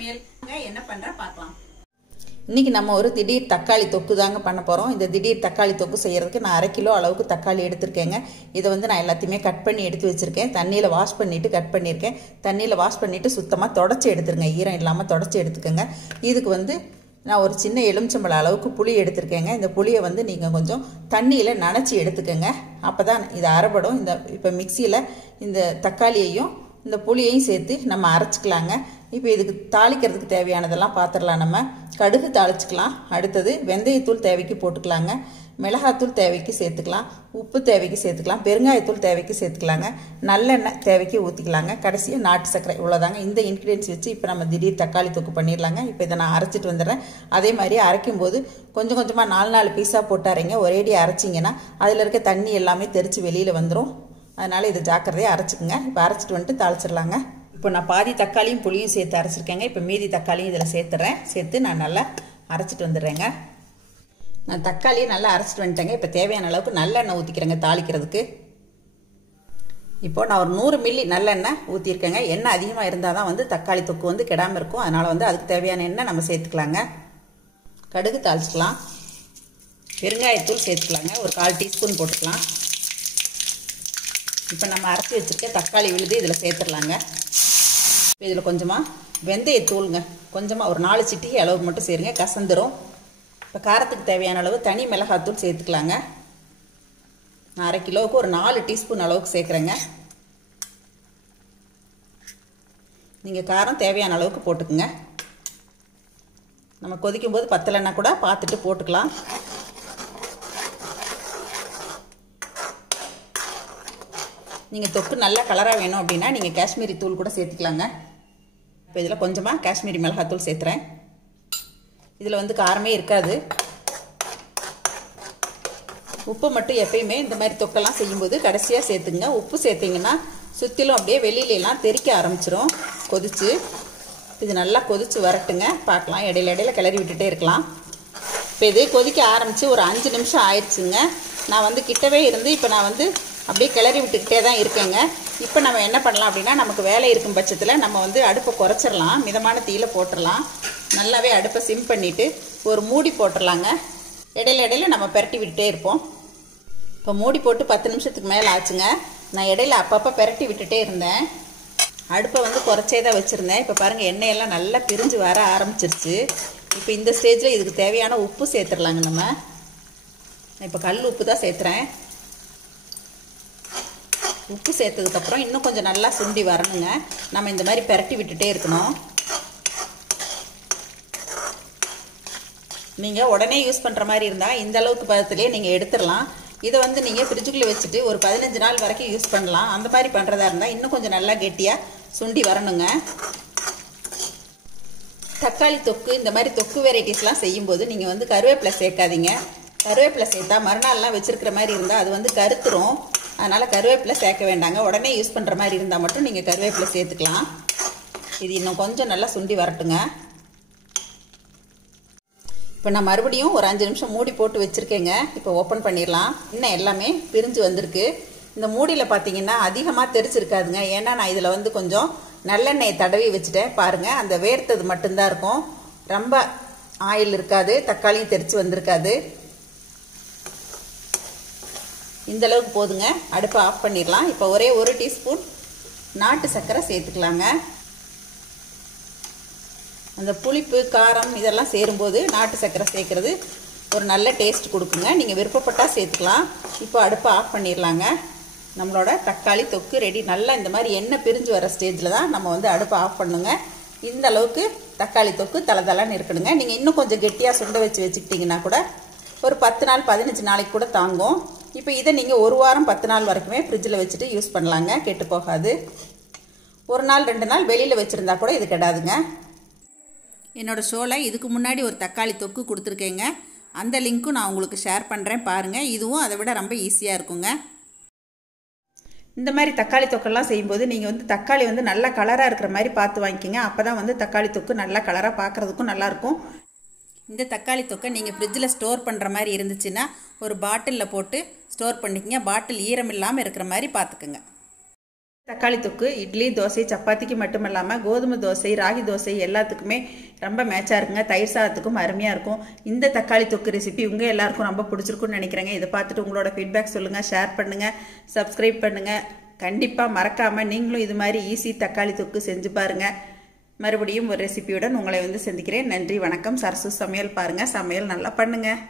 சமையல் என்ன பண்ற பார்க்கலாம். இன்றைக்கி நம்ம ஒரு திடீர் தக்காளி தொக்கு தாங்க பண்ண போகிறோம். இந்த திடீர் தக்காளி தொக்கு செய்கிறதுக்கு நான் 1/2 கிலோ அளவுக்கு தக்காளி எடுத்திருக்கேங்க. இதை வந்து நான் எல்லாத்தையுமே கட் பண்ணி எடுத்து வச்சுருக்கேன். தண்ணியில் வாஷ் பண்ணிவிட்டு கட் பண்ணியிருக்கேன். தண்ணியில் வாஷ் பண்ணிவிட்டு சுத்தமாக தொடச்சி எடுத்துருங்க. ஈரம் இல்லாமல் தொடச்சி எடுத்துக்கோங்க. இதுக்கு வந்து நான் ஒரு சின்ன எலுமிச்சம்பழம் அளவுக்கு புளி எடுத்திருக்கேங்க. இந்த புளியை வந்து நீங்கள் கொஞ்சம் தண்ணியில் நனைச்சி எடுத்துக்கோங்க. அப்போ தான் இது அரைபடும். இப்போ மிக்சியில் இந்த தக்காளியையும் இந்த புளியையும் சேர்த்து நம்ம அரைச்சிக்கலாங்க. இப்போ இதுக்கு தாளிக்கிறதுக்கு தேவையானதெல்லாம் பார்த்துடலாம். நம்ம கடுகு தாளிச்சிக்கலாம். அடுத்தது வெந்தயத்தூள் தேவைக்கு போட்டுக்கலாங்க. மிளகாத்தூள் தேவைக்கு சேர்த்துக்கலாம். உப்பு தேவைக்கு சேர்த்துக்கலாம். பெருங்காயத்தூள் தேவைக்கு சேர்த்துக்கலாங்க. நல்லெண்ணெய் தேவைக்கு ஊற்றிக்கலாங்க. கடைசியாக நாட்டு சர்க்கரை. இவ்வளோதாங்க. இந்த இன்க்ரீடியன்ஸ் வச்சு இப்போ நம்ம திடீர் தக்காளி தொக்கு பண்ணிடலாங்க. இப்போ இதை நான் அரைச்சிட்டு வந்துடுறேன். அதே மாதிரி அரைக்கும் போது கொஞ்சம் கொஞ்சமாக 4 பீஸாக போட்டு அரைங்க. ஒரேடி அரைச்சிங்கன்னா அதில் இருக்க தண்ணி எல்லாமே தெரித்து வெளியில் வந்துடும். அதனால் இதை ஜாக்கிரதையாக அரைச்சிக்கோங்க. இப்போ அரைச்சிட்டு வந்துட்டு தாளிச்சிடலாங்க. இப்போ நான் பாதி தக்காளியும் புளியும் சேர்த்து அரைச்சிருக்கேங்க. இப்போ மீதி தக்காளியும் இதில் சேர்த்துறேன். சேர்த்து நான் நல்லா அரைச்சிட்டு வந்துடுறேங்க. நான் தக்காளியை நல்லா அரைச்சிட்டு வந்துட்டேங்க. இப்போ தேவையான அளவுக்கு நல்லெண்ணெய் ஊற்றிக்கிறேங்க தாளிக்கிறதுக்கு. இப்போ நான் ஒரு 100 மில்லி நல்லெண்ணெய் ஊற்றிருக்கேங்க. எண்ணெய் அதிகமாக இருந்தால் தான் வந்து தக்காளி தொக்கு வந்து கெடாமல் இருக்கும். அதனால் வந்து அதுக்கு தேவையான எண்ணெய் நம்ம சேர்த்துக்கலாங்க. கடுகு தாளிச்சிக்கலாம். பெருங்காயத்தூள் சேர்த்துக்கலாங்க. ஒரு 1/4 டீஸ்பூன் போட்டுக்கலாம். இப்போ நம்ம அரைச்சி வச்சுருக்க தக்காளி விழுது இதில் சேர்த்துடலாங்க. இப்போ இதில் கொஞ்சமாக வெந்தயத்தூளுங்க. கொஞ்சமாக ஒரு 4 சிட்டிகை அளவுக்கு மட்டும் சேருங்க. கசந்துரும். இப்போ காரத்துக்கு தேவையான அளவு தனி மிளகாத்தூள் சேர்த்துக்கலாங்க. நான் 1/2 கிலோவுக்கு ஒரு 4 டீஸ்பூன் அளவுக்கு சேர்க்குறேங்க. நீங்கள் காரம் தேவையான அளவுக்கு போட்டுக்குங்க. நம்ம கொதிக்கும் போது பத்தலைன்னா கூட பார்த்துட்டு போட்டுக்கலாம். நீங்கள் தொக்கு நல்லா கலராக வேணும் அப்படின்னா நீங்கள் காஷ்மீரி தூள் கூட சேர்த்துக்கலாங்க. இப்போ இதில் கொஞ்சமாக காஷ்மீரி மிளகாத்தூள் சேர்த்துறேன். இதில் வந்து காரமே இருக்காது. உப்பு மட்டும் எப்பயுமே இந்த மாதிரி தொக்கெல்லாம் செய்யும்போது கடைசியாக சேர்த்துங்க. உப்பு சேர்த்திங்கன்னா சுற்றிலும் அப்படியே வெளியிலலாம் தெறிக்க ஆரம்பிச்சிரும் கொதிச்சு. இது நல்லா கொதிச்சு வரட்டுங்க. பார்க்கலாம். இடையில இடையில கிளறி விட்டுட்டே இருக்கலாம். இப்போ இது கொதிக்க ஆரம்பித்து ஒரு 5 நிமிஷம் ஆயிடுச்சுங்க. நான் வந்து கிட்டவே இருந்து இப்போ நான் வந்து அப்படியே கிளறி விட்டுக்கிட்டே தான் இருக்கேங்க. இப்போ நம்ம என்ன பண்ணலாம் அப்படின்னா, நமக்கு வேலை இருக்கும் பட்சத்தில் நம்ம வந்து அடுப்பை குறைச்சிடலாம். மிதமான தீயில போட்டுடலாம். நல்லாவே அடுப்பை சிம் பண்ணிவிட்டு ஒரு மூடி போட்டுடலாங்க. இடையில இடையில நம்ம பெரட்டி விட்டுட்டே இருப்போம். இப்போ மூடி போட்டு 10 நிமிஷத்துக்கு மேலே ஆச்சுங்க. நான் இடையில அப்பப்போ பெரட்டி விட்டுட்டே இருந்தேன். அடுப்பை வந்து குறைச்சே தான் வச்சுருந்தேன். இப்போ பாருங்கள் எண்ணெயெல்லாம் நல்லா பிரிஞ்சு வர ஆரம்பிச்சிருச்சு. இப்போ இந்த ஸ்டேஜில் இதுக்கு தேவையான உப்பு சேர்த்துடலாங்க. நம்ம இப்போ கல் உப்பு தான் சேர்த்துறேன். உப்பு சேர்த்ததுக்கப்புறம் இன்னும் கொஞ்சம் நல்லா சுண்டி வரணுங்க. நம்ம இந்த மாதிரி பெரட்டி விட்டுட்டே இருக்கணும். நீங்கள் உடனே யூஸ் பண்ணுற மாதிரி இருந்தால் இந்த அளவுக்கு பதத்துலேயே நீங்கள் எடுத்துடலாம். இதை வந்து நீங்கள் ஃப்ரிட்ஜுக்குள்ளே வச்சுட்டு ஒரு 15 நாள் வரைக்கும் யூஸ் பண்ணலாம். அந்த மாதிரி பண்ணுறதா இருந்தால் இன்னும் கொஞ்சம் நல்லா கெட்டியாக சுண்டி வரணுங்க. தக்காளி தொக்கு இந்த மாதிரி தொக்கு வெரைட்டிஸ்லாம் செய்யும்போது நீங்கள் வந்து கருவேப்பிலை சேர்க்காதீங்க. கருவேப்பிலை சேர்த்தா மறுநாள்லாம் வச்சுருக்கிற மாதிரி இருந்தால் அது வந்து கருத்துரும். அதனால் கருவேப்பிலை சேர்க்க வேண்டாங்க. உடனே யூஸ் பண்ணுற மாதிரி இருந்தால் மட்டும் நீங்கள் கருவேப்பிலை சேர்த்துக்கலாம். இது இன்னும் கொஞ்சம் நல்லா சுண்டி வரட்டுங்க. இப்போ நான் மறுபடியும் ஒரு 5 நிமிஷம் மூடி போட்டு வச்சுருக்கேங்க. இப்போ ஓப்பன் பண்ணிடலாம். இன்னும் எல்லாமே பிரிஞ்சு வந்திருக்கு. இந்த மூடியில் பார்த்தீங்கன்னா அதிகமாக தெரிச்சிருக்காதுங்க. ஏன்னா நான் இதில் வந்து கொஞ்சம் நல்லெண்ணெயை தடவி வச்சுட்டேன். பாருங்கள், அந்த வேர்த்தது மட்டும்தான் இருக்கும். ரொம்ப ஆயில் இருக்காது. தக்காளியும் தெரிச்சு வந்திருக்காது. இந்த அளவுக்கு போதுங்க. அடுப்பை ஆஃப் பண்ணிடலாம். இப்போ ஒரே 1 டீஸ்பூன் நாட்டு சர்க்கரை சேர்த்துக்கலாங்க. அந்த புளிப்பு காரம் இதெல்லாம் சேரும்போது நாட்டு சர்க்கரை சேர்க்குறது ஒரு நல்ல டேஸ்ட் கொடுக்குங்க. நீங்கள் விருப்பப்பட்டால் சேர்த்துக்கலாம். இப்போ அடுப்பை ஆஃப் பண்ணிடலாங்க. நம்மளோட தக்காளி தொக்கு ரெடி. நல்லா இந்த மாதிரி எண்ணெய் பிரிஞ்சு வர ஸ்டேஜில் தான் நம்ம வந்து அடுப்பை ஆஃப் பண்ணுங்க. இந்த அளவுக்கு தக்காளி தொக்கு தளதளன்னு இருக்கணுங்க. நீங்கள் இன்னும் கொஞ்சம் கெட்டியாக சுண்ட வச்சுக்கிட்டிங்கன்னா கூட ஒரு 10 நாள் 15 நாளைக்கு கூட தாங்கும். இப்போ இதை நீங்கள் 1 வாரம் 10 நாள் வரைக்குமே ஃப்ரிட்ஜில் வச்சுட்டு யூஸ் பண்ணலாங்க. கெட்டு போகாது. 1 நாள் 2 நாள் வெளியில் வச்சுருந்தா கூட இது கெடாதுங்க. என்னோடய ஷோவில் இதுக்கு முன்னாடி ஒரு தக்காளி தொக்கு கொடுத்துருக்கேங்க. அந்த லிங்க்கும் நான் உங்களுக்கு ஷேர் பண்ணுறேன். பாருங்கள். இதுவும் அதை விட ரொம்ப ஈஸியாக இருக்குங்க. இந்த மாதிரி தக்காளி தொக்கெல்லாம் செய்யும்போது நீங்கள் வந்து தக்காளி வந்து நல்ல கலராக இருக்கிற மாதிரி பார்த்து வாங்கிக்கிங்க. அப்போ தான் வந்து தக்காளி தொக்கு நல்லா கலராக பார்க்குறதுக்கும் நல்லாயிருக்கும். இந்த தக்காளி தொக்கை நீங்கள் ஃப்ரிட்ஜில் ஸ்டோர் பண்ணுற மாதிரி இருந்துச்சுன்னா ஒரு பாட்டிலில் போட்டு ஸ்டோர் பண்ணிக்கங்க. பாட்டில் ஈரம் இல்லாமல் இருக்கிற மாதிரி பார்த்துக்குங்க. தக்காளி தொக்கு இட்லி தோசை சப்பாத்திக்கு மட்டும் இல்லாமல் கோதுமை தோசை ராகி தோசை எல்லாத்துக்குமே ரொம்ப மேட்சாக இருக்குங்க. தயிர் சாதத்துக்கும் அருமையாக இருக்கும். இந்த தக்காளி தொக்கு ரெசிபி உங்கள் எல்லாருக்கும் ரொம்ப பிடிச்சிருக்குன்னு நினைக்கிறேங்க. இதை பார்த்துட்டு உங்களோட ஃபீட்பேக் சொல்லுங்கள், ஷேர் பண்ணுங்கள், சப்ஸ்கிரைப் பண்ணுங்கள். கண்டிப்பாக மறக்காமல் நீங்களும் இது மாதிரி ஈஸி தக்காளி தொக்கு செஞ்சு பாருங்கள். மறுபடியும் ஒரு ரெசிபியுடன் உங்களை வந்து சந்திக்கிறேன். நன்றி, வணக்கம். சரசு சமையல் பாருங்கள், சமையல் நல்லா பண்ணுங்கள்.